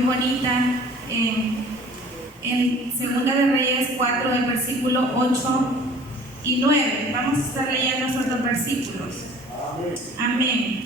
muy bonita en Segunda de Reyes 4, del versículo 8 y 9. Vamos a estar leyendo esos dos versículos. Amén.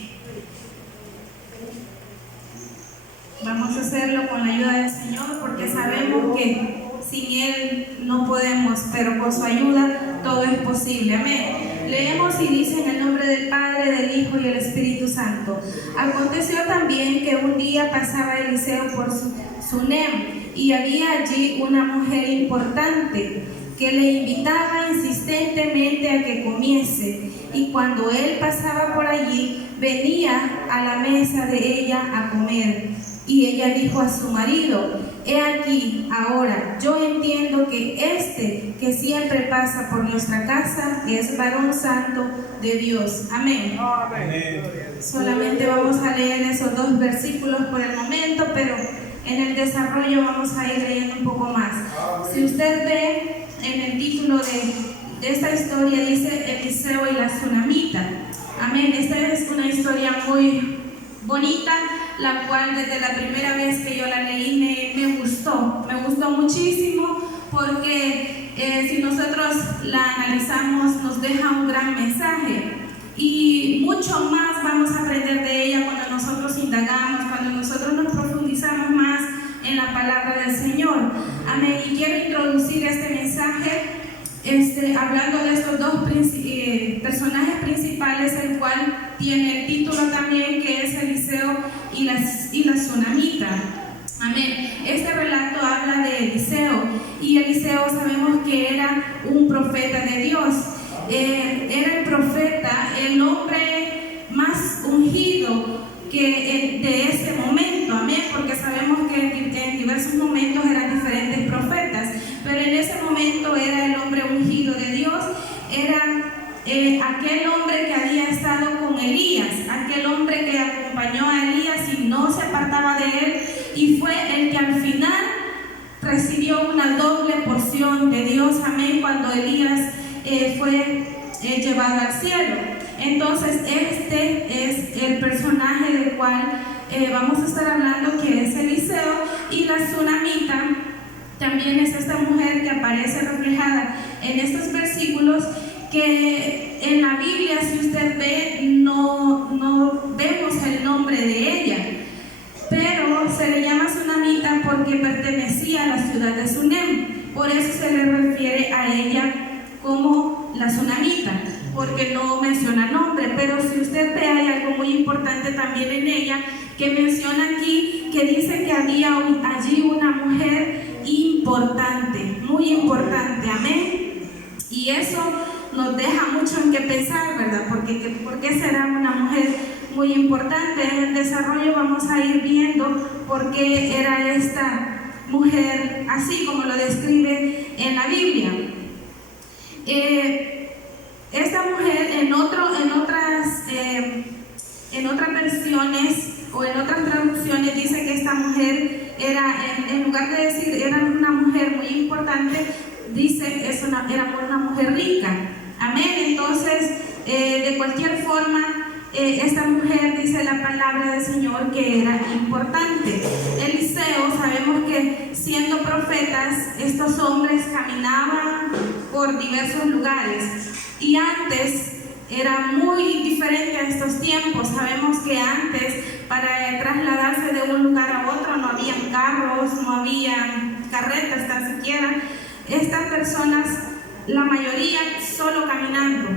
Vamos a hacerlo con la ayuda del Señor, porque sabemos que sin Él no podemos, pero con su ayuda todo es posible. Amén. Leemos y dice: en el nombre del Padre, del Hijo y del Espíritu Santo. Aconteció también que un día pasaba Eliseo por Sunem, y había allí una mujer importante que le invitaba insistentemente a que comiese, y cuando él pasaba por allí, venía a la mesa de ella a comer. Y ella dijo a su marido: he aquí, ahora yo entiendo que este que siempre pasa por nuestra casa es varón santo de Dios. Amén. Amén. Solamente vamos a leer esos dos versículos por el momento, pero en el desarrollo vamos a ir leyendo un poco más. Si usted ve en el título de esta historia, dice Eliseo y la Sunamita. Amén. Esta es una historia muy bonita, la cual desde la primera vez que yo la leí me gustó muchísimo, porque si nosotros la analizamos nos deja un gran mensaje, y mucho más vamos a aprender de ella cuando nosotros indagamos, cuando nosotros nos profundizamos más en la palabra del Señor. Amén. Y quiero introducir este mensaje hablando de estos dos personajes principales, el cual tiene el título también, que es Eliseo y la Sunamita. Amén. Este relato habla de Eliseo, y Eliseo sabemos que era un profeta de Dios. Era el profeta, el hombre más ungido de ese momento. Amén. Porque sabemos que en diversos momentos eran diferentes profetas, pero en ese momento era el hombre ungido de Dios. Era aquel hombre que había estado con Elías, aquel hombre que acompañó a Elías y no se apartaba de él, y fue el que al final recibió una doble porción de Dios. Amén. Cuando Elías fue llevado al cielo. Entonces este es el personaje del cual vamos a estar hablando, que es Eliseo. Y la Sunamita también es esta mujer que aparece reflejada en estos versículos, que en la Biblia, si usted ve, no vemos el nombre de ella, pero se le llama Sunamita porque pertenecía a la ciudad de Sunem. Por eso se le refiere a ella como la Sunamita, porque no menciona nombre. Pero si usted ve, hay algo muy importante también en ella, que menciona aquí, que dice que había allí una mujer importante, muy importante. Amén. Y eso nos deja mucho en qué pensar, ¿verdad? ¿Por qué será una mujer muy importante? En el desarrollo vamos a ir viendo por qué era esta mujer así como lo describe en la Biblia. Esta mujer en otras versiones o en otras traducciones dice que esta mujer era, en lugar de decir era una mujer muy importante, dice era una mujer rica. Amén. Entonces, de cualquier forma, esta mujer, dice la palabra del Señor, que era importante. Eliseo, sabemos que siendo profetas, estos hombres caminaban por diversos lugares, y antes era muy diferente a estos tiempos. Sabemos que antes, para trasladarse de un lugar a otro, no habían carros, no habían carretas tan siquiera. Estas personas, la mayoría, solo caminando.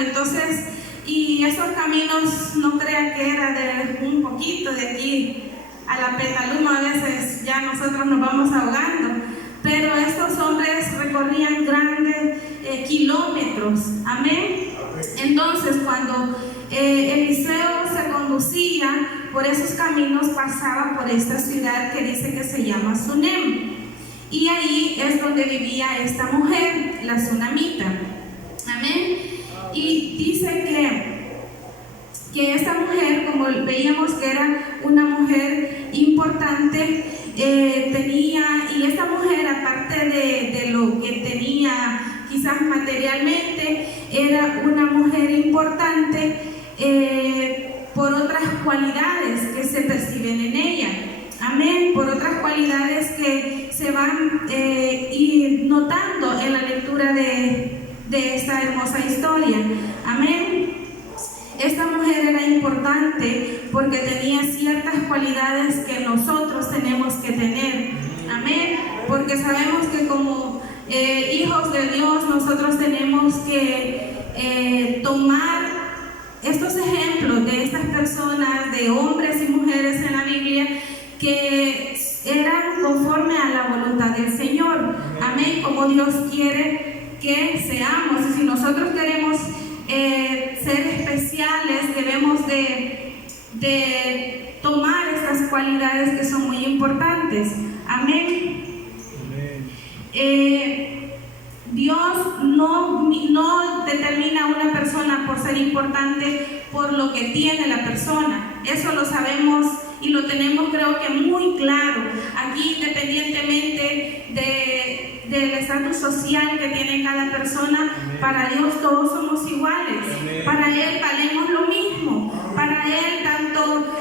Entonces, y esos caminos, no crean que era de un poquito de aquí a la Petaluma, a veces ya nosotros nos vamos ahogando, pero estos hombres recorrían grandes kilómetros. Amén. Entonces, cuando Eliseo se conducía por esos caminos, pasaba por esta ciudad que dice que se llama Sunem, y ahí es donde vivía esta mujer, la Sunamita. Amén. Y dice que esta mujer, como veíamos que era una mujer importante, y esta mujer, aparte de lo que tenía quizás materialmente, era una mujer importante por otras cualidades que se perciben en ella. Amén. Por otras cualidades que se van ir notando en la lectura de esta hermosa historia. Amén. Esta mujer era importante porque tenía ciertas cualidades que nosotros tenemos que tener. Amén. Porque sabemos que como hijos de Dios nosotros tenemos que tomar estos ejemplos de estas personas, de hombres y mujeres en la Biblia que eran conforme a la voluntad del Señor. Amén. Como Dios quiere que seamos. Y si nosotros queremos ser especiales, debemos de tomar estas cualidades que son muy importantes. Amén. Dios no determina a una persona por ser importante por lo que tiene la persona. Eso lo sabemos y lo tenemos, creo que muy claro. Aquí, independientemente del estatus social que tiene cada persona, para Dios todos somos iguales. Para Él valemos lo mismo. Para Él, tanto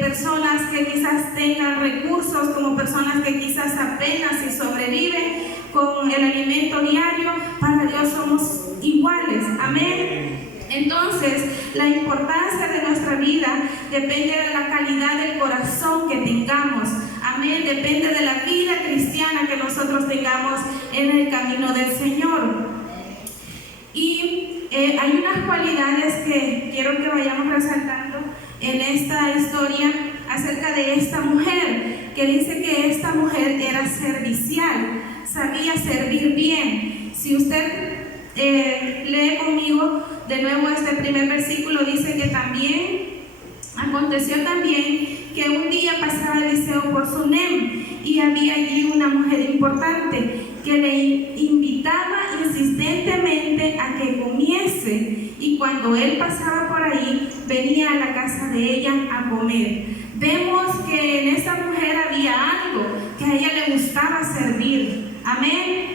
personas que quizás tengan recursos como personas que quizás apenas si sobreviven con el alimento diario, para Dios somos iguales. Amén. Entonces, la importancia de nuestra vida depende de la calidad del corazón que tengamos. Amén. Depende de la vida cristiana que nosotros tengamos en el camino del Señor. Y hay unas cualidades que quiero que vayamos resaltando en esta historia acerca de esta mujer, que dice que esta mujer era servicial, sabía servir bien. Si usted lee conmigo de nuevo este primer versículo, dice que aconteció también que un día pasaba Eliseo por Sunem y había allí una mujer importante que le invitaba insistentemente a que comiese, y cuando él pasaba por ahí venía a la casa de ella a comer. Vemos que en esta mujer había algo, que a ella le gustaba servir. Amén.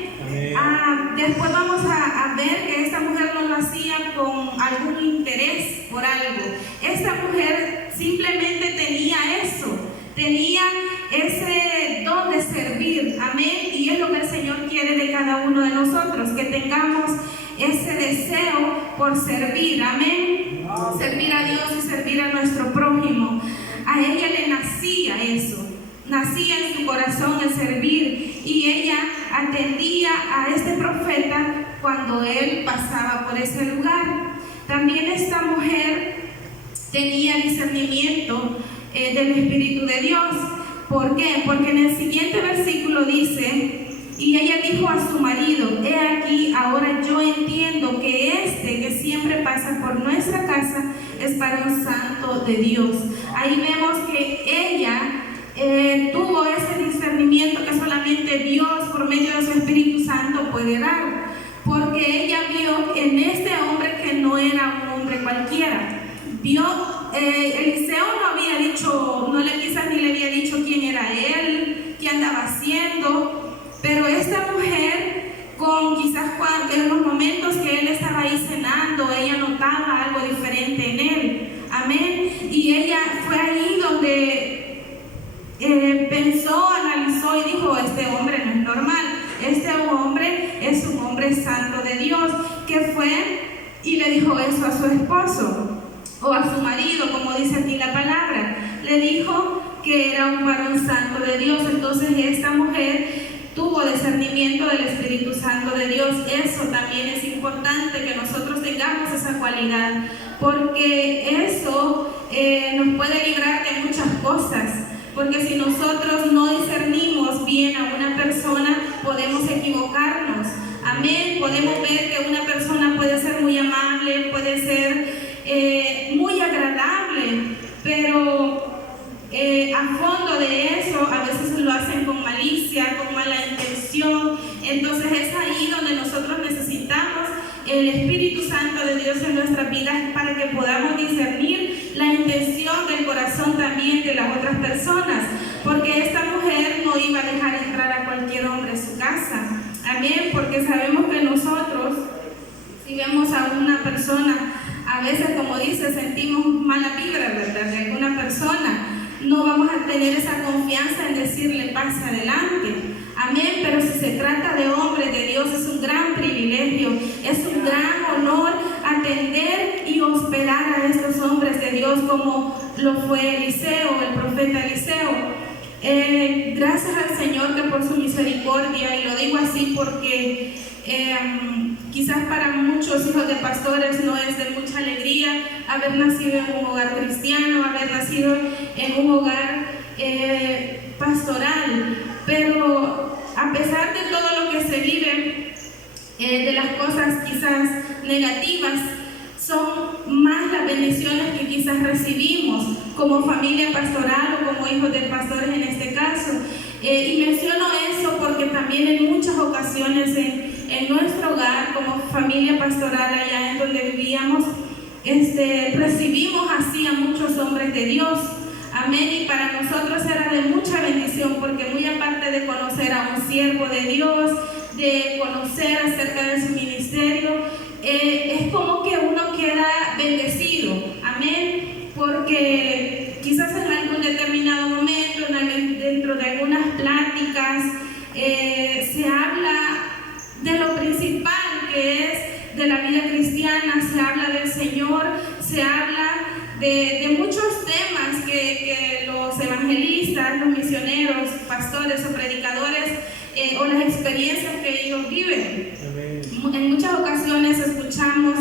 Después vamos a ver que esta mujer no lo hacía con algún interés por algo. Esta mujer simplemente tenía eso, tenía ese don de servir. Amén. Y es lo que el Señor quiere de cada uno de nosotros, que tengamos ese deseo por servir. Amén. Servir a Dios y servir a nuestro prójimo. A ella le nacía eso. Nacía en su corazón el servir, y ella atendía a este profeta cuando él pasaba por ese lugar. También esta mujer tenía discernimiento del Espíritu de Dios. ¿Por qué? Porque en el siguiente versículo dice: y ella dijo a su marido: he aquí, ahora yo entiendo que este que siempre pasa por nuestra casa es varón santo de Dios. Ahí vemos que ella tuvo ese discernimiento que solamente Dios por medio de su Espíritu Santo puede dar, porque ella vio en este hombre que no era un hombre cualquiera. Eliseo no había dicho, quizás ni le había dicho quién era él, qué andaba haciendo, pero esta mujer, en los momentos que él estaba ahí cenando, ella notaba algo diferente en él. Amén. Y ella fue ahí donde pensó, analizó y dijo: este hombre no es normal, este hombre es un hombre santo de Dios. Que fue y le dijo eso a su esposo o a su marido, como dice aquí la palabra. Le dijo que era un varón santo de Dios. Entonces esta mujer tuvo discernimiento del Espíritu Santo de Dios. Eso también es importante, que nosotros tengamos esa cualidad, porque eso nos puede librar de muchas cosas. Porque si nosotros no discernimos bien a una persona, podemos equivocarnos. Amén. Podemos ver que una persona puede ser muy amable, puede ser muy agradable, pero a fondo de eso a veces lo hacen con malicia, con mala intención. Entonces es ahí donde nosotros necesitamos el Espíritu Santo de Dios en nuestras vidas, para que podamos discernir la intención del corazón también de las otras personas, porque esta mujer no iba a dejar entrar a cualquier hombre a su casa. Amén. Porque sabemos que nosotros, si vemos a una persona, a veces, como dice, sentimos mala vibra, ¿verdad?, de alguna persona. no vamos a tener esa confianza en decirle pase adelante. Amén, pero si se trata de hombres de Dios, es un gran privilegio, es un gran honor atender y hospedar a estos hombres de Dios como lo fue Eliseo, el profeta Eliseo. Gracias al Señor que por su misericordia, y lo digo así porque quizás para muchos hijos de pastores no es de mucha alegría haber nacido en un hogar cristiano, haber nacido en un hogar pastoral, pero a pesar de todo lo que se vive, de las cosas quizás negativas, son más las bendiciones que quizás recibimos como familia pastoral o como hijos de pastores en este caso. Y menciono eso porque también en muchas ocasiones en nuestro hogar como familia pastoral allá en donde vivíamos, recibimos así a muchos hombres de Dios. Amén, y para nosotros era de mucha bendición porque muy aparte de conocer a un siervo de Dios, de conocer acerca de su ministerio, es como que uno queda bendecido, amén, porque quizás en algún determinado momento, dentro de algunas pláticas, se habla de lo principal que es de la vida cristiana, se habla del Señor, se habla de muchos temas que los evangelistas, los misioneros, pastores o predicadores o las experiencias que ellos viven. En muchas ocasiones escuchamos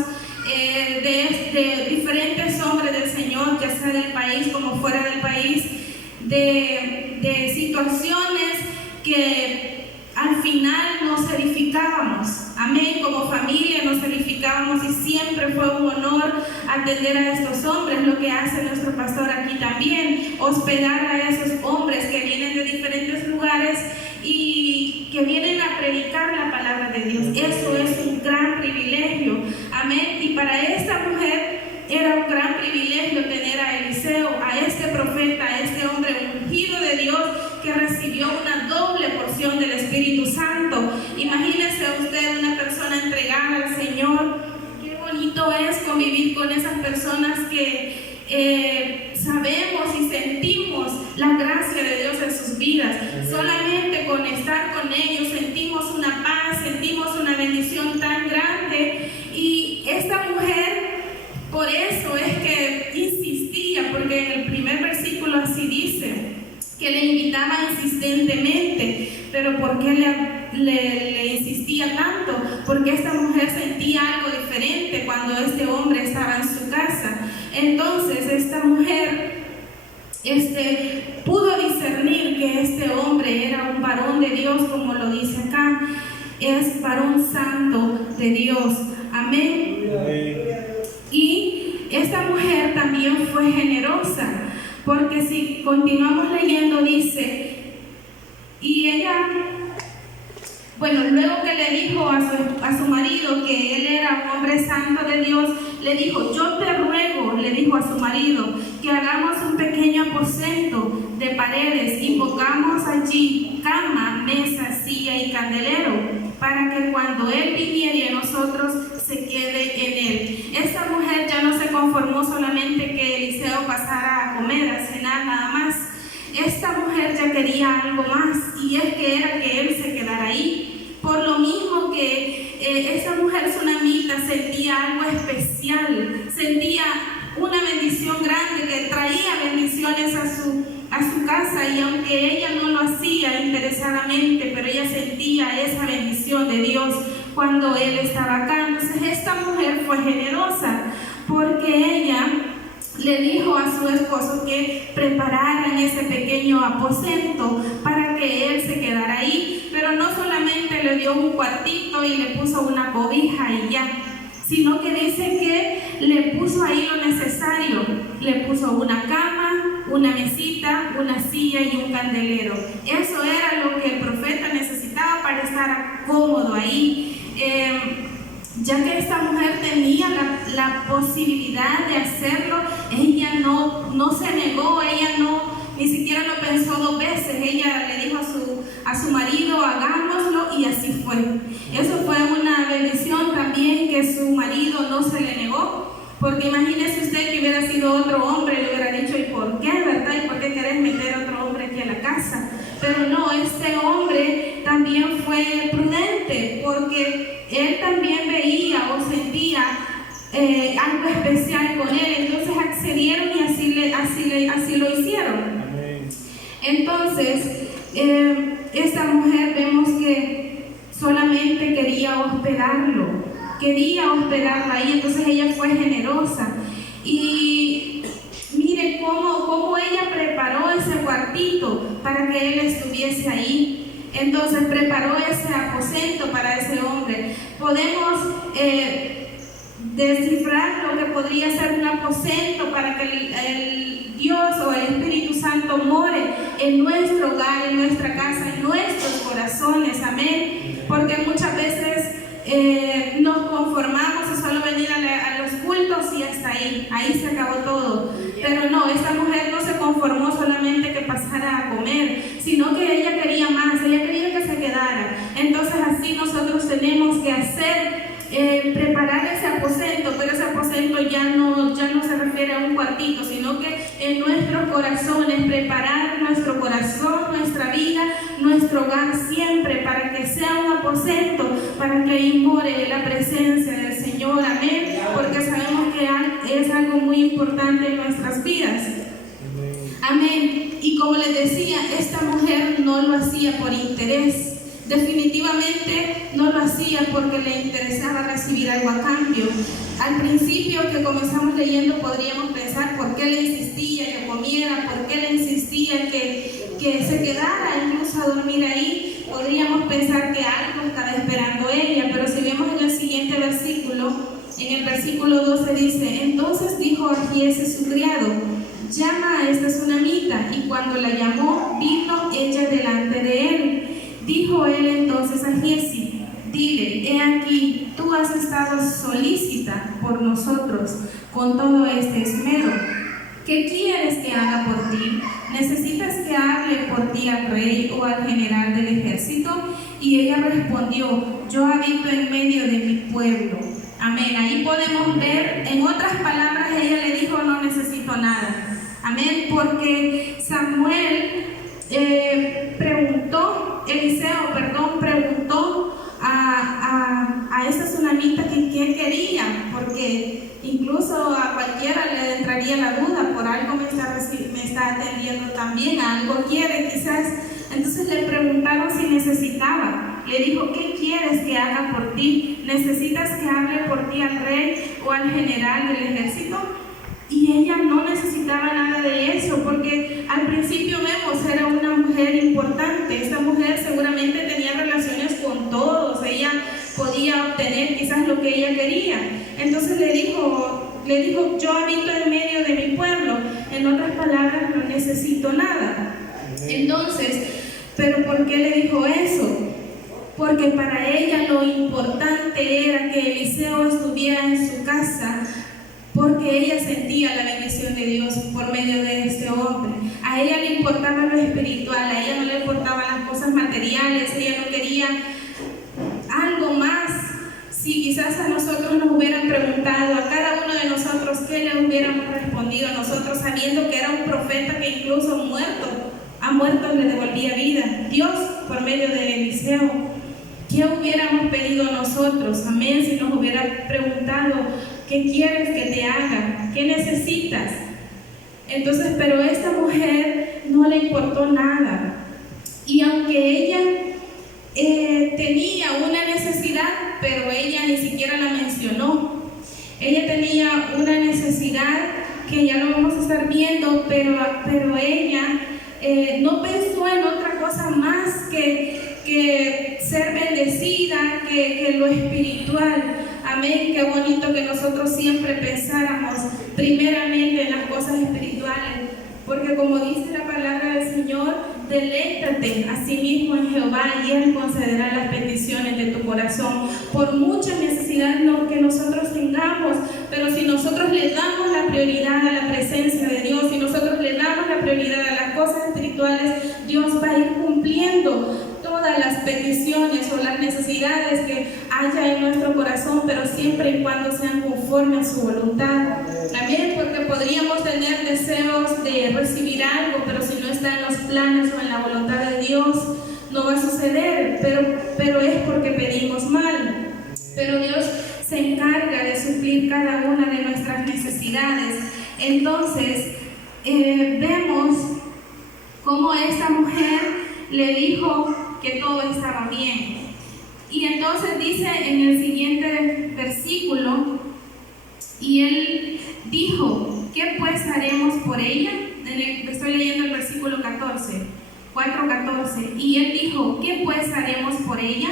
de diferentes hombres del Señor, ya sea del país como fuera del país, de situaciones que al final nos edificábamos. Amén, como familia nos edificábamos y siempre fue un honor atender a estos hombres, lo que hace nuestro pastor aquí también, hospedar a esos hombres que vienen de diferentes lugares y que vienen a predicar la palabra de Dios. Eso es un gran privilegio, amén, y para esta mujer era un gran privilegio tener a Eliseo, a este profeta, a este hombre ungido de Dios que recibió una doble porción del Espíritu Santo. Imagínese usted una persona entregada al Señor. Qué bonito es convivir con esas personas que sabemos y sentimos la gracia de Dios en sus vidas. Solamente con estar con ellos sentimos una paz, sentimos una bendición tan grande. Y esta mujer, por eso es que insistía, porque en el primer versículo así dice, que le invitaba insistentemente. Pero ¿por qué le insistía tanto? Porque esta mujer sentía algo diferente cuando este hombre estaba en su casa. Entonces esta mujer pudo discernir que este hombre era un varón de Dios, como lo dice acá, es varón santo de Dios. Amén. Y esta mujer también fue generosa, porque si continuamos leyendo dice, y ella, bueno, luego que le dijo a su marido que él era un hombre santo de Dios, le dijo, yo te ruego, le dijo a su marido, que hagamos un pequeño aposento de paredes y pongamos allí cama, mesa, silla y candelero, para que cuando él viniera nosotros se quede en él. Esta mujer ya no se conformó solamente que Eliseo pasara a comer, a cenar nada más. Esta mujer ya quería algo más, y es que era que él se quedara ahí. Por lo mismo que esa mujer sunamita sentía algo especial, sentía una bendición grande que traía bendiciones a su casa, y aunque ella no lo hacía interesadamente, pero ella sentía esa bendición de Dios cuando él estaba acá. Entonces esta mujer fue generosa porque ella le dijo a su esposo que prepararan ese pequeño aposento para que él se quedara ahí, pero no solamente le dio un cuartito y le puso una cobija y ya, sino que dice que le puso ahí lo necesario, le puso una cama, una mesita, una silla y un candelero. Eso era lo que el profeta necesitaba para estar cómodo ahí. Ya que esta mujer tenía la posibilidad de hacerlo, ella no se negó, ella ni siquiera lo pensó dos veces. Ella le dijo a su marido, hagámoslo, y así fue. Eso fue una bendición también, que su marido no se le negó, porque imagínese usted que hubiera sido otro hombre, le hubiera dicho, ¿y por qué, verdad? ¿Y por qué querés casa. Pero no, este hombre también fue prudente, porque él también veía o sentía algo especial con él. Entonces accedieron y así lo hicieron. Entonces, esta mujer vemos que solamente quería hospedarlo ahí. Entonces ella fue generosa. Y mire cómo ella preparó ese cuartito para que él estuviese ahí. Entonces preparó ese aposento para ese hombre. Podemos descifrar lo que podría ser un aposento para que el Dios o el Espíritu Santo more en nuestro hogar, en nuestra casa, en nuestros corazones. Amén. Porque muchas veces nos conformamos a solo venir a los cultos y hasta ahí se acabó todo. Pero no, esta mujer no se conformó solamente que pasara a comer, sino que ella quería más, ella quería que se quedara. Entonces así nosotros tenemos que hacer, preparar ese aposento, pero ese aposento ya no se refiere a un cuartito, sino que en nuestros corazones, preparar nuestro corazón, nuestra vida, nuestro hogar siempre para que sea un aposento, para que ahí more la presencia del Señor. Amén. Porque sabemos que es algo muy importante en nuestras vidas. Amén. Y como les decía, esta mujer no lo hacía por interés. Definitivamente no lo hacía porque le interesaba recibir algo a cambio. Al principio que comenzamos leyendo podríamos pensar por qué le insistía que comiera, por qué le insistía que se quedara incluso a dormir ahí. Podríamos pensar que algo estaba esperando ella, pero si vemos en el siguiente versículo, en el versículo 12 dice: entonces dijo a Giezi su criado: llama a esta sunamita. Y cuando la llamó, vino ella delante de él. Dijo él entonces a Giezi: dile, he aquí, tú has estado solícita por nosotros con todo este esmero. ¿Qué quieres que haga por ti? ¿Necesitas que hable por ti al rey o al general del ejército? Y ella respondió: yo habito en medio de mi pueblo. Amén. Ahí podemos ver, en otras palabras, ella le dijo: no necesito nada. Amén. Porque Eliseo preguntó a esa tsunamita que qué quería, porque incluso a cualquiera le entraría la duda: por algo me está atendiendo también, a algo quiere quizás. Entonces le preguntaron si necesitaba. Le dijo: ¿qué quieres que haga por ti? ¿Necesitas que hable por ti al rey o al general del ejército? Y ella no necesitaba nada de eso, porque al principio vemos, era una mujer importante. Esta mujer seguramente tenía relaciones con todos, ella podía obtener quizás lo que ella quería. Entonces le dijo: yo habito en medio de mi pueblo. En otras palabras, no necesito nada. Entonces, ¿pero por qué le dijo eso? Porque para ella lo importante era que Eliseo estuviera en su casa, porque ella sentía la bendición de Dios por medio de este hombre. A ella le importaba lo espiritual, a ella no le importaban las cosas materiales, ella no quería algo más. Si quizás a nosotros nos hubieran preguntado, a cada uno de nosotros, ¿qué le hubiéramos respondido a nosotros, sabiendo que era un profeta que incluso a muertos le devolvía vida? Dios por medio de Eliseo. ¿Qué hubiéramos pedido nosotros? Amén. Si nos hubiera preguntado: ¿qué quieres que te haga? ¿Qué necesitas? Entonces, pero a esta mujer no le importó nada. Y aunque ella tenía una necesidad, pero ella ni siquiera la mencionó. Ella tenía una necesidad que ya lo vamos a estar viendo, pero ella no pensó en otra cosa más que ser bendecida, que lo espiritual. Amén. Qué bonito que nosotros siempre pensáramos primeramente en las cosas espirituales, porque como dice la palabra del Señor: deleítate a sí mismo en Jehová y Él concederá las peticiones de tu corazón. Por mucha necesidad que nosotros tengamos, pero si nosotros le damos la prioridad a la presencia de Dios, si nosotros le damos la prioridad a las cosas espirituales, Dios va a ir cumpliendo todas las peticiones o las necesidades que haya en nuestro corazón, pero siempre y cuando sean conforme a su voluntad. Amén. Porque podríamos tener deseos de recibir algo, pero si no está en los planes o en la voluntad de Dios no va a suceder, pero es porque pedimos mal. Pero Dios se encarga de suplir cada una de nuestras necesidades. Entonces, vemos cómo esta mujer le dijo que todo estaba bien. Y entonces dice en el siguiente versículo, y él dijo, ¿qué pues haremos por ella? Estoy leyendo el versículo 4:14, y él dijo, ¿qué pues haremos por ella?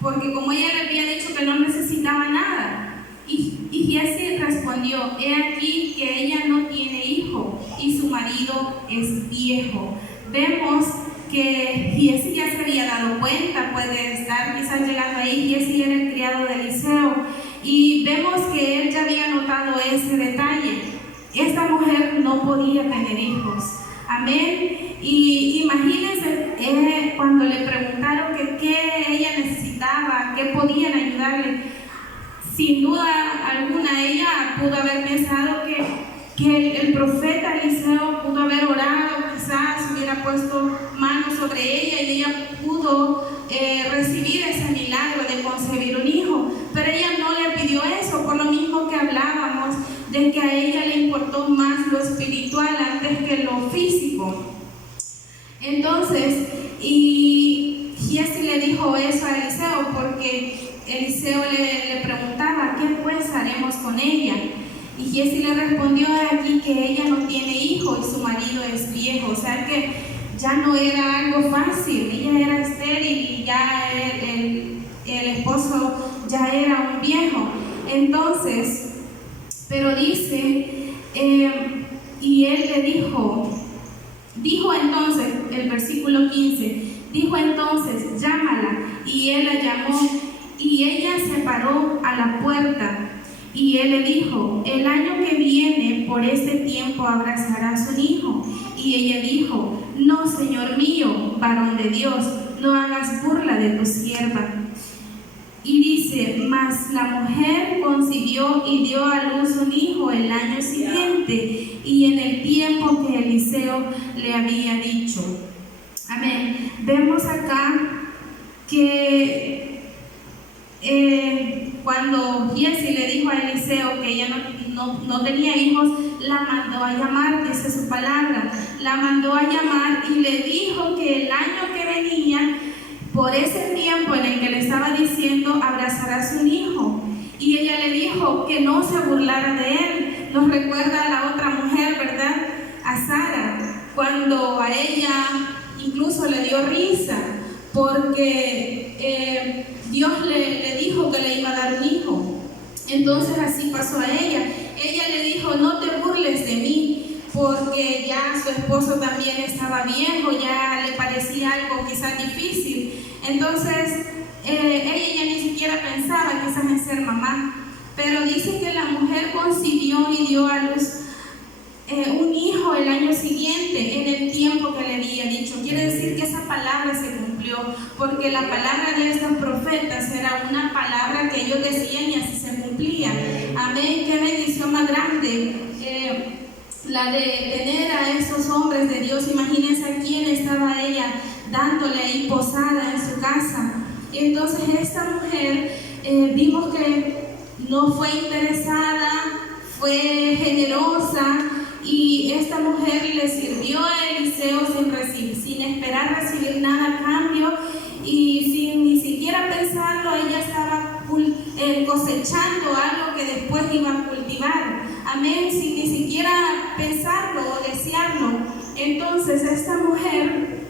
Porque como ella le había dicho que no necesitaba nada. Y Giezi respondió, he aquí que ella no tiene hijo y su marido es viejo. Vemos que Giezi ya se había dado cuenta, puede estar quizás llegando ahí. Giezi era el criado de Eliseo y vemos que él ya había notado ese detalle. Esta mujer no podía tener hijos. Amén. Y imagínense cuando le preguntaron que qué ella necesitaba, qué podían ayudarle. Sin duda alguna ella pudo haber pensado que el profeta Eliseo pudo haber orado, quizás hubiera puesto manos sobre ella y ella pudo recibir ese milagro de concebir un hijo. Pero ella no le pidió eso, por lo mismo que hablábamos de que a ella le importó más lo espiritual antes que lo físico. Entonces, y Giezi le dijo eso a Eliseo porque Eliseo le preguntaba, ¿qué pues haremos con ella? Y Giezi le respondió aquí que ella no tiene hijo y su marido es viejo. O sea que ya no era algo fácil, ella era estéril y ya el esposo ya era un viejo. Entonces, pero dice, y él le dijo entonces, el versículo 15, dijo entonces, llámala, y él la llamó, y ella se paró a la puerta, y él le dijo, el año que viene, por este tiempo abrazarás un hijo. Y ella dijo, no, Señor mío, varón de Dios, no hagas burla de tu sierva. Y dice, mas la mujer concibió y dio a luz un hijo el año siguiente, y en el tiempo que Eliseo le había dicho. Amén. Vemos acá que cuando Giezi le dijo a Eliseo que ella no tenía hijos, la mandó a llamar, dice su palabra, la mandó a llamar y le dijo que el año que venía, por ese tiempo en el que le estaba diciendo, abrazarás un hijo. Y ella le dijo que no se burlara de él. Nos recuerda a la otra mujer, ¿verdad? A Sara, cuando a ella incluso le dio risa, porque Dios le dijo que le iba a dar un hijo. Entonces así pasó a ella. Ella le dijo, no te burles de mí, porque ya su esposo también estaba viejo, ya le parecía algo quizás difícil. Entonces, ella ya ni siquiera pensaba quizás en ser mamá, pero dice que la mujer concibió y dio a luz un hijo el año siguiente, en el tiempo que le había dicho. Quiere decir que esa palabra se cumplió, porque la palabra de estos profetas era una palabra que ellos decían y así se cumplía. Amén, qué bendición más grande. La de tener a esos hombres de Dios. Imagínense a quién estaba ella dándole ahí posada en su casa. Y entonces esta mujer vimos que no fue interesada, fue generosa, y esta mujer le sirvió a Eliseo sin esperar recibir nada a cambio y sin ni siquiera pensarlo. Ella estaba cosechando algo que después iba a cultivar. Amén, sin ni siquiera pensarlo o desearlo. Entonces esta mujer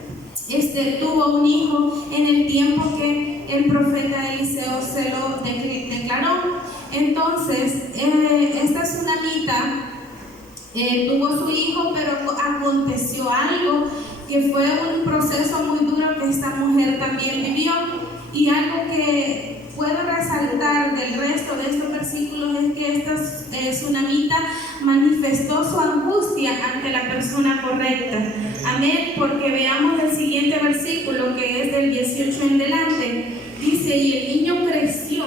tuvo un hijo en el tiempo que el profeta Eliseo se lo declaró. Entonces esta tsunamita tuvo su hijo, pero aconteció algo que fue un proceso muy duro que esta mujer también vivió, y algo que puedo resaltar del resto de estos versículos es que esta tsunamita manifestó su angustia ante la persona correcta. Amén, porque veamos el siguiente versículo, que es del 18 en delante. Dice, y el niño creció,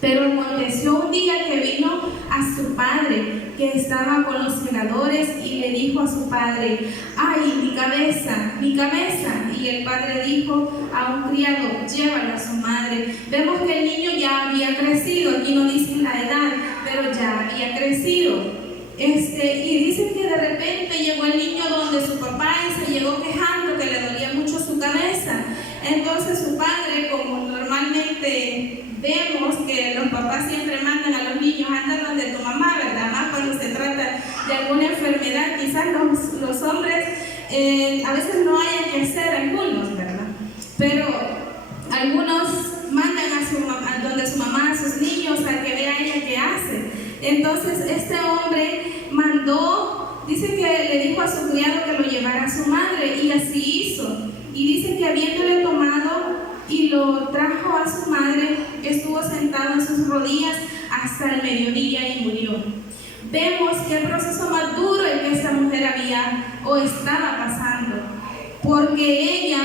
pero aconteció un día que vino a su padre que estaba con los segadores y le dijo a su padre: ¡ay, mi cabeza, mi cabeza! Y el padre dijo a un criado: llévalo a su madre. Vemos que el niño ya había crecido, aquí no dice la edad, pero ya había crecido. Y dicen que de repente llegó el niño donde su papá y se llegó quejando que le dolía mucho su cabeza. Entonces su padre, como normalmente vemos que los papás siempre mandan a los niños, andan donde tu mamá, ¿verdad? Más cuando se trata de alguna enfermedad, quizás los hombres a veces no hayan que hacer algunos, ¿verdad? Pero algunos mandan a donde su mamá a sus niños a que vea ella qué hace. Entonces este hombre mandó, dice que le dijo a su criado que lo llevara a su madre, y así hizo. Y dice que habiéndole tomado y lo trajo a su madre, estuvo sentado en sus rodillas hasta el mediodía y murió. Vemos que el proceso más duro el que esta mujer había o estaba pasando, porque ella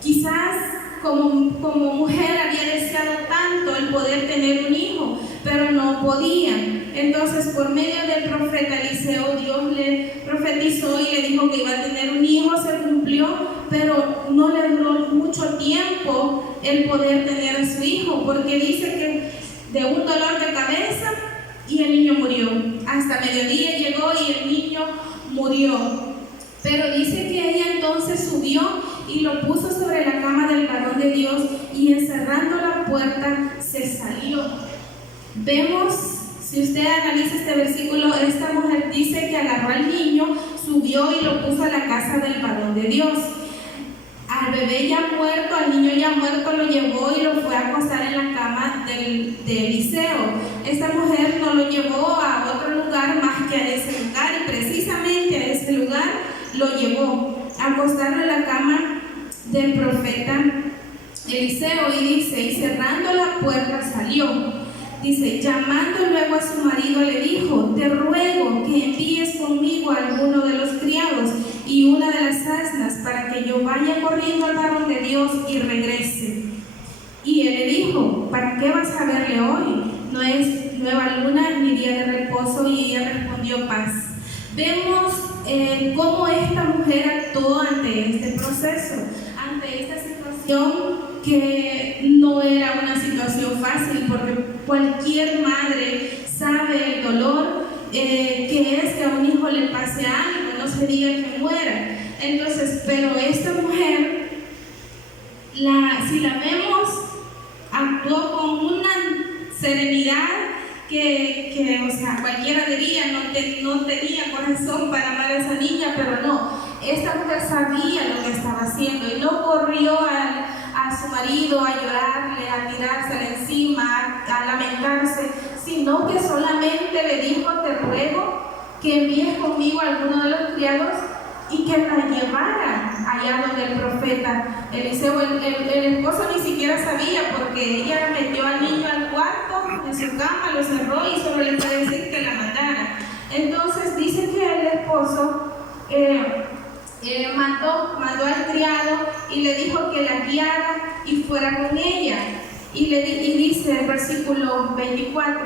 quizás como mujer había deseado tanto el poder tener un hijo, pero no podía. Entonces, por medio del profeta Eliseo, Dios le profetizó y le dijo que iba a tener un hijo. Se cumplió, pero no le duró mucho tiempo el poder tener a su hijo, porque dice que de un dolor de cabeza y el niño murió. Hasta mediodía llegó y el niño murió. Pero dice que ella entonces subió y lo puso sobre la cama del varón de Dios, y encerrando la puerta se salió. Vemos, si usted analiza este versículo, esta mujer dice que agarró al niño, subió y lo puso a la casa del varón de Dios. Al bebé ya muerto, al niño ya muerto, lo llevó y lo fue a acostar en la cama de Eliseo. Esta mujer no lo llevó a otro lugar más que a ese lugar, y precisamente a ese lugar lo llevó a acostarlo en la cama del profeta Eliseo. Y dice, y cerrando la puerta salió. Dice, llamando luego a su marido le dijo: te ruego que envíes conmigo a alguno de los criados y una de las asnas, para que yo vaya corriendo al varón de Dios y regrese. Y él le dijo: ¿para qué vas a verle hoy? No es nueva luna ni día de reposo. Y ella respondió: paz. Vemos cómo esta mujer actuó ante este proceso, ante esta situación que no era una situación fácil, porque cualquier madre sabe el dolor que es que a un hijo le pase algo, no se diga que muera. Entonces, pero esta mujer, si la vemos, actuó con una serenidad que o sea, cualquiera diría no tenía corazón para amar a esa niña, pero no, esta mujer sabía lo que estaba haciendo y no corrió a su marido a llorarle, a tirársele encima, a lamentarse, sino que solamente le dijo: te ruego que envíes conmigo a alguno de los criados y que la llevara allá donde el profeta Eliseo. El esposo ni siquiera sabía, porque ella metió al niño al cuarto, en su cama, lo cerró y solo le fue a decir que la mandara. Entonces dice que el esposo mandó al criado y le dijo que la guiara y fuera con ella. Y dice el versículo 24: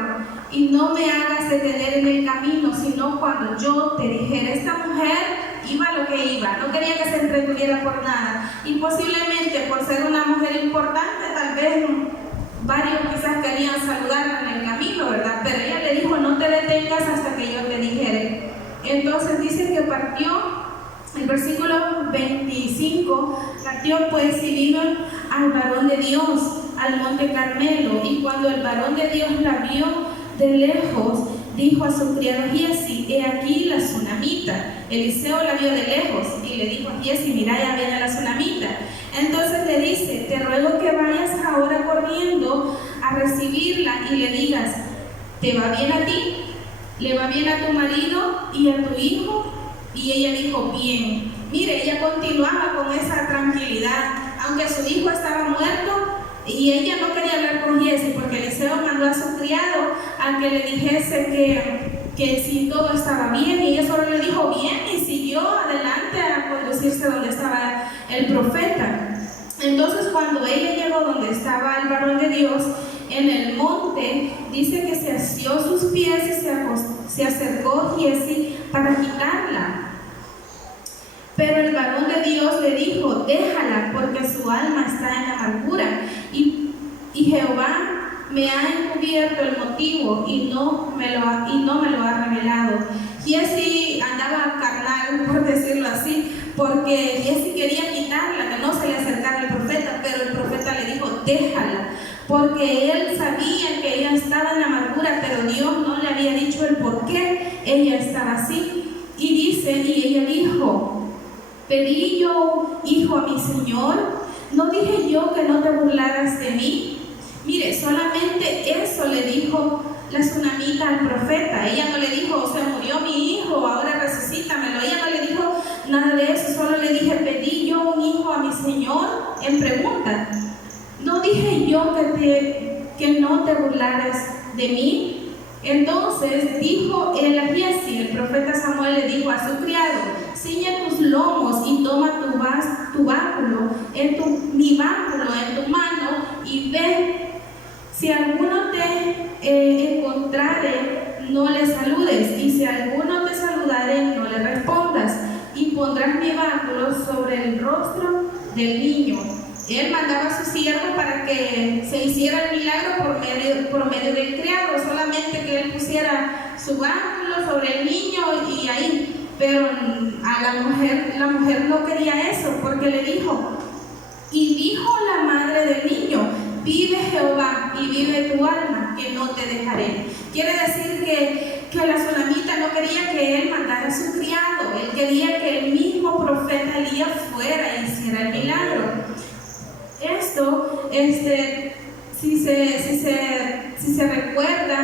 y no me hagas detener en el camino, sino cuando yo te dijera. Esta mujer iba a lo que iba, no quería que se entretuviera por nada, y posiblemente por ser una mujer importante, tal vez varios quizás querían saludarla en el camino, ¿verdad? Pero ella le dijo: no te detengas hasta que yo te dijere. Entonces dice que partió. El versículo 25, partió pues y vino al varón de Dios al monte Carmelo, y cuando el varón de Dios la vio de lejos, dijo a su criado Giesi: he aquí la sunamita. Eliseo la vio de lejos y le dijo a Giesi: mira, ya viene la sunamita. Entonces le dice: te ruego que vayas ahora corriendo a recibirla y le digas: ¿te va bien a ti? ¿Le va bien a tu marido y a tu hijo? Y ella dijo: bien. Mire, ella continuaba con esa tranquilidad, aunque su hijo estaba muerto, y ella no quería hablar con Giesi, porque Eliseo mandó a su criado a que le dijese que si todo estaba bien, y ella solo le dijo bien y siguió adelante a conducirse donde estaba el profeta. Entonces, cuando ella llegó donde estaba el varón de Dios, en el monte, dice que se asió sus pies y se acercó Giezi para quitarla. Pero el varón de Dios le dijo: déjala, porque su alma está en amargura, y Jehová me ha encubierto el motivo y no me lo ha revelado. Giezi andaba carnal, por decirlo así, porque Giezi quería quitarla, que no se le acercara al profeta, pero el profeta le dijo: déjala, porque él sabía que ella estaba en amargura, pero Dios no le había dicho el por qué ella estaba así. Y dice, y ella dijo: pedí yo hijo a mi Señor, ¿no dije yo que no te burlaras de mí? Mire, solamente eso le dijo la tsunamita al profeta. Ella no le dijo: se murió mi hijo, ahora resucítamelo. Ella no le dijo nada de eso, solo le dije: pedí yo un hijo a mi Señor, en pregunta. ¿No dije yo que no te burlaras de mí? Entonces dijo él a Giezi, el profeta Samuel le dijo a su criado: ciñe tus lomos y toma tu báculo, mi báculo en tu mano, y ve. Si alguno te encontrare, no le saludes, y si alguno te saludare, no le respondas, y pondrás mi báculo sobre el rostro del niño. Él mandaba a su siervo para que se hiciera el milagro por medio del criado, solamente que él pusiera su báculo sobre el niño y ahí. Pero a la mujer no quería eso, porque le dijo: y dijo la madre del niño: vive Jehová y vive tu alma, que no te dejaré. Quiere decir que la tsunamita no quería que él mandara a su criado, él quería que el mismo profeta Elías fuera y hiciera el milagro. Esto, si se recuerda,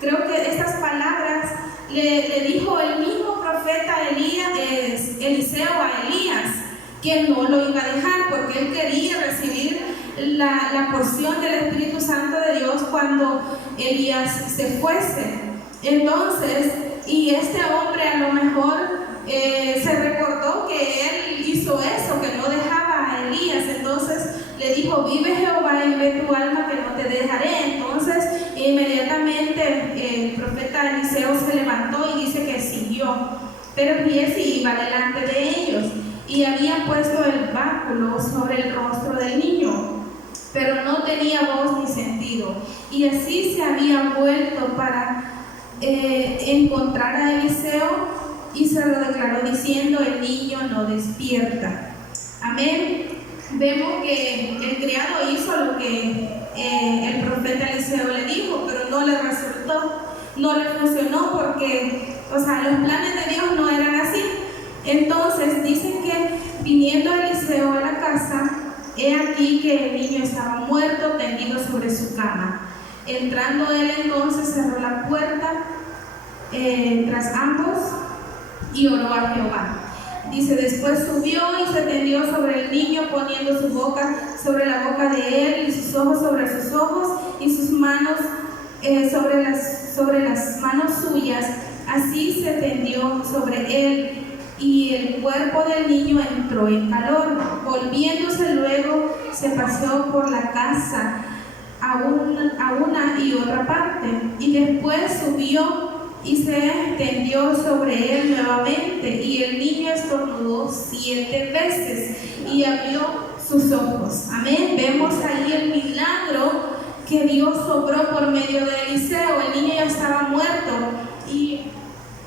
creo que estas palabras le dijo el mismo profeta Eliseo a Elías, que no lo iba a dejar, porque él quería recibir la porción del Espíritu Santo de Dios cuando Elías se fuese. Entonces, y este hombre a lo mejor se recordó que él hizo eso, que no dejaba a Elías. Entonces le dijo: vive Jehová y vive tu alma, que no te dejaré. Entonces inmediatamente el profeta Eliseo se levantó y dice que siguió, pero Giezi iba delante de ellos y había puesto el báculo sobre el rostro del niño, pero no tenía voz ni sentido, y así se había vuelto para encontrar a Eliseo, y se lo declaró diciendo: el niño no despierta. Amén. Vemos que el criado hizo lo que el profeta Eliseo le dijo, pero no le resultó, no le funcionó, porque los planes de Dios no eran así. Entonces dicen que viniendo Eliseo a la casa, he aquí que el niño estaba muerto, tendido sobre su cama. Entrando él, entonces cerró la puerta tras ambos y oró a Jehová. Dice: después subió y se tendió sobre el niño, poniendo su boca sobre la boca de él, y sus ojos sobre sus ojos, y sus manos sobre las manos suyas. Así se tendió sobre él, y el cuerpo del niño entró en calor. Volviéndose luego, se paseó por la casa a una y otra parte, y después subió y se tendió sobre él nuevamente, y el niño estornudó 7 veces y abrió sus ojos. Amén. Vemos ahí el milagro que Dios obró por medio de Eliseo. El niño ya estaba muerto, y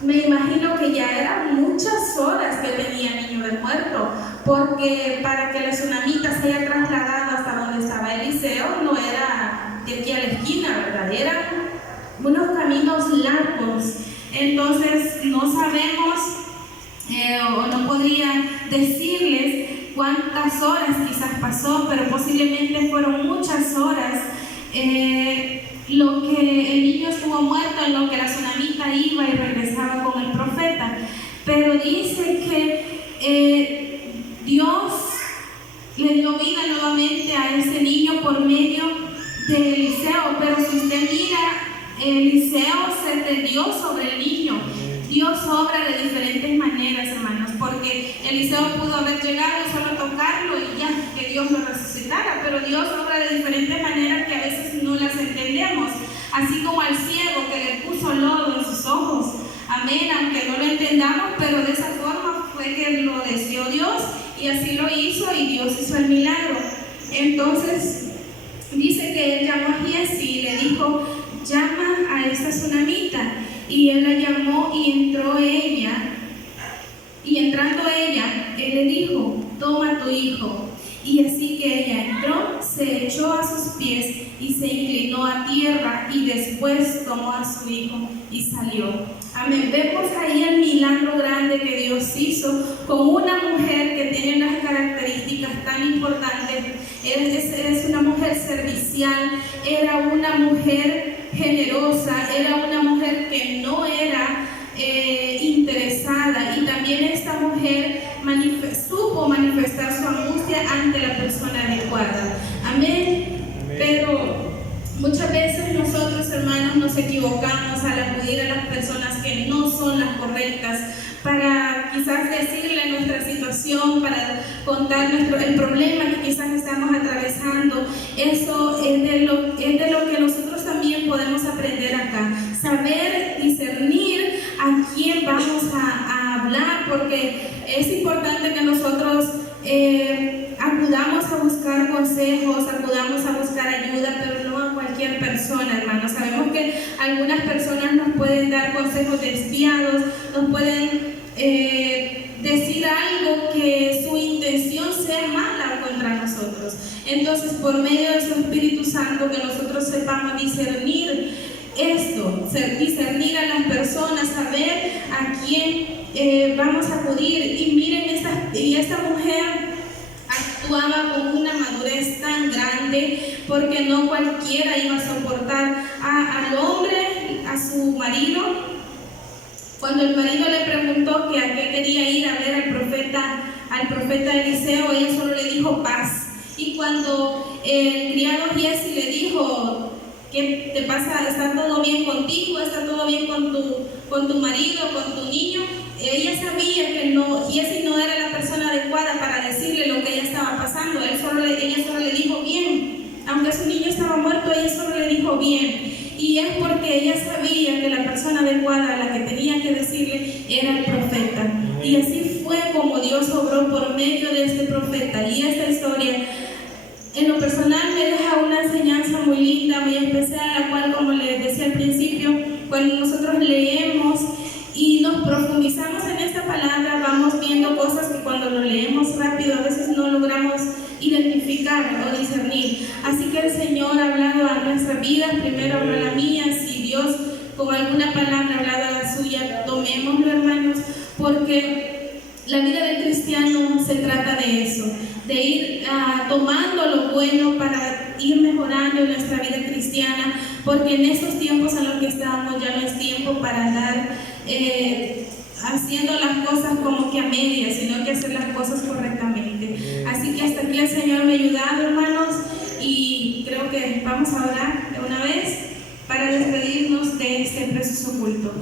me imagino que ya eran muchas horas que tenía el niño de muerto, porque para que la tsunamita se haya trasladado hasta donde estaba Eliseo no era de aquí a la esquina, ¿verdad? Eran unos caminos largos. Entonces no sabemos o no podría decirles cuántas horas quizás pasó, pero posiblemente fueron muchas horas lo que el niño estuvo muerto, en lo que la tsunamita iba y regresaba con el profeta. Pero dice que Dios le dio vida nuevamente a ese niño por medio de Eliseo. Pero si usted mira, Eliseo se tendió sobre el niño. Dios obra de diferentes maneras, hermanos, porque Eliseo pudo haber llegado y solo tocarlo y ya, que Dios lo resucitara, pero Dios obra de diferentes maneras que a veces no las entendemos. así como al ciego que le puso lodo en sus ojos. Amén, aunque no lo entendamos, pero de esa forma fue que lo deseó Dios y así lo hizo y Dios hizo el milagro. Entonces dice que él llamó a Giesi y le dijo: llama a esta tsunamita. Y él la llamó y entró ella. Y entrando ella, él le dijo: toma tu hijo. Y así que ella entró, se echó a sus pies y se inclinó a tierra y después tomó a su hijo y salió. Amén. Vemos ahí el milagro grande que Dios hizo con una mujer que tiene unas características tan importantes. Es una mujer servicial, era una mujer generosa, era una mujer que no era interesada, y también esta mujer supo manifestar su angustia ante la persona adecuada. Amén. Pero muchas veces nosotros, hermanos, nos equivocamos al acudir a las personas que no son las correctas para quizás decirle nuestra situación, para contar el problema que quizás estamos atravesando. Eso es de lo que nosotros también podemos aprender acá. Saber discernir a quién vamos a hablar, porque es importante que nosotros acudamos a buscar consejos, acudamos a buscar ayuda, pero no a cualquier persona, hermanos. Sabemos que algunas personas nos pueden dar consejos desviados, nos pueden decir algo que su intención sea mala contra nosotros. Entonces, por medio de su Espíritu Santo, que nosotros sepamos discernir esto, discernir a las personas, saber a quién vamos a acudir. Y miren, esta mujer actuaba con una madurez tan grande, porque no cualquiera iba a soportar al hombre, a su marido. Cuando el marido le preguntó que a qué quería ir a ver al profeta Eliseo, ella solo le dijo: paz. Y cuando el criado Giesi le dijo: ¿qué te pasa? ¿Está todo bien contigo? ¿Está todo bien con tu marido, con tu niño? Ella sabía que Giesi no era la persona adecuada para decirle lo que ella estaba pasando. Ella solo le dijo bien. Aunque su niño estaba muerto, ella solo le dijo bien. Y es porque ella sabía que la persona adecuada a la que tenía que decirle era el profeta. Y así fue como Dios obró por medio de este profeta. Y esta historia, en lo personal, me deja una enseñanza muy linda, muy especial, la cual, como les decía al principio, cuando nosotros leemos y nos profundizamos en esta palabra, vamos viendo cosas que cuando lo leemos rápido a veces no logramos identificar o discernir. Así que el Señor ha hablado a nuestras vidas, primero habla la mía. Si Dios con alguna palabra ha hablado a la suya, tomémoslo, hermanos, porque la vida del cristiano se trata de eso, de ir tomando lo bueno para ir mejorando en nuestra vida cristiana, porque en estos tiempos en los que estamos ya no es tiempo para andar haciendo las cosas como que a medias, sino que hacer las cosas correctamente. Así que hasta aquí el Señor me ha ayudado, hermanos, y creo que vamos a orar de una vez para despedirnos de este precioso culto.